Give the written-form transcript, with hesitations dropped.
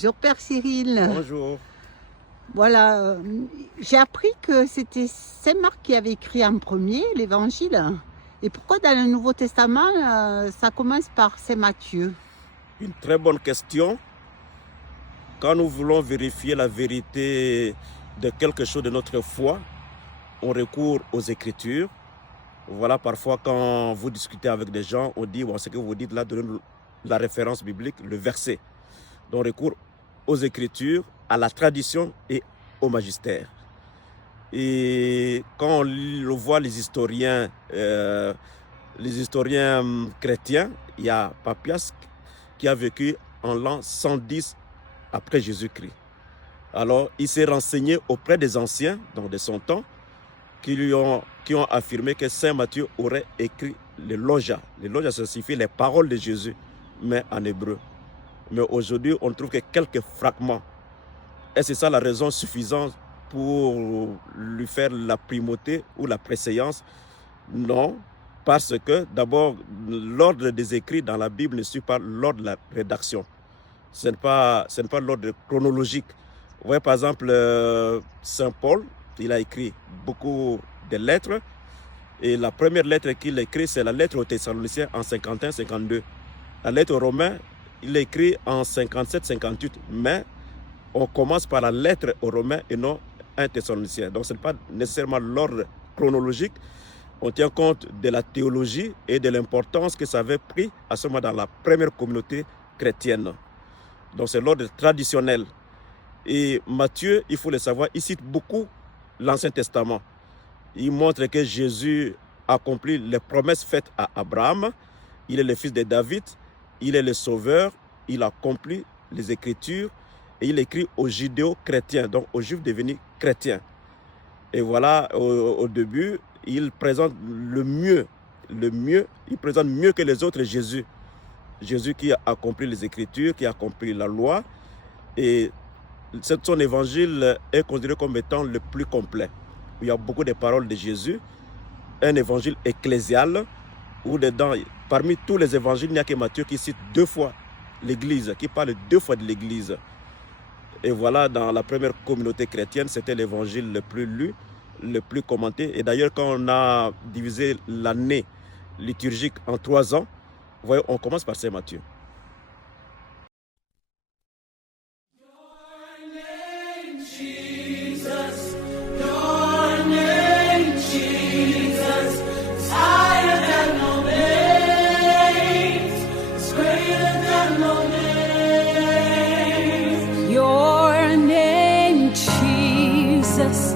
Bonjour Père Cyril. Bonjour. Voilà, j'ai appris que c'était Saint Marc qui avait écrit en premier l'Évangile. Et pourquoi dans le Nouveau Testament, ça commence par Saint Matthieu? Une très bonne question. Quand nous voulons vérifier la vérité de quelque chose de notre foi, on recourt aux Écritures. Voilà, parfois quand vous discutez avec des gens, on dit, bon, ce que vous dites là, donnez la référence biblique, le verset. Donc on recourt aux Écritures, à la tradition et au magistère. Et quand on voit les historiens chrétiens, il y a Papias qui a vécu en l'an 110 après Jésus-Christ. Alors, il s'est renseigné auprès des anciens, donc de son temps, qui ont affirmé que Saint Matthieu aurait écrit les logia. Les logia, ça signifie les paroles de Jésus, mais en hébreu. Mais aujourd'hui, on trouve que quelques fragments. Et c'est ça la raison suffisante pour lui faire la primauté ou la préséance? Non, parce que d'abord, l'ordre des écrits dans la Bible ne suit pas l'ordre de la rédaction. Ce n'est pas l'ordre chronologique. Vous voyez par exemple, Saint Paul, il a écrit beaucoup de lettres. Et la première lettre qu'il a écrite, c'est la lettre aux Thessaloniciens en 51-52. La lettre aux Romains, il l'a écrit en 57-58. Mais on commence par la lettre aux Romains et non un Thessalonicien. Donc ce n'est pas nécessairement l'ordre chronologique. On tient compte de la théologie et de l'importance que ça avait pris à ce moment dans la première communauté chrétienne. Donc c'est l'ordre traditionnel. Et Matthieu, il faut le savoir, il cite beaucoup l'Ancien Testament. Il montre que Jésus accomplit les promesses faites à Abraham. Il est le fils de David, il est le sauveur, il accomplit les Écritures et il écrit aux judéo-chrétiens, donc aux juifs devenus chrétiens. Et voilà, au début, il présente le mieux, il présente mieux que les autres Jésus. Jésus qui a accompli les Écritures, qui a accompli la loi. Et son évangile est considéré comme étant le plus complet. Il y a beaucoup de paroles de Jésus, un évangile ecclésial, où dedans, parmi tous les évangiles, il n'y a que Matthieu qui cite 2 fois l'Église, qui parle 2 fois de l'Église. Et voilà, dans la première communauté chrétienne, c'était l'évangile le plus lu, le plus commenté. Et d'ailleurs, quand on a divisé l'année liturgique en 3 ans, vous voyez, on commence par Saint Matthieu. Your name, Jesus.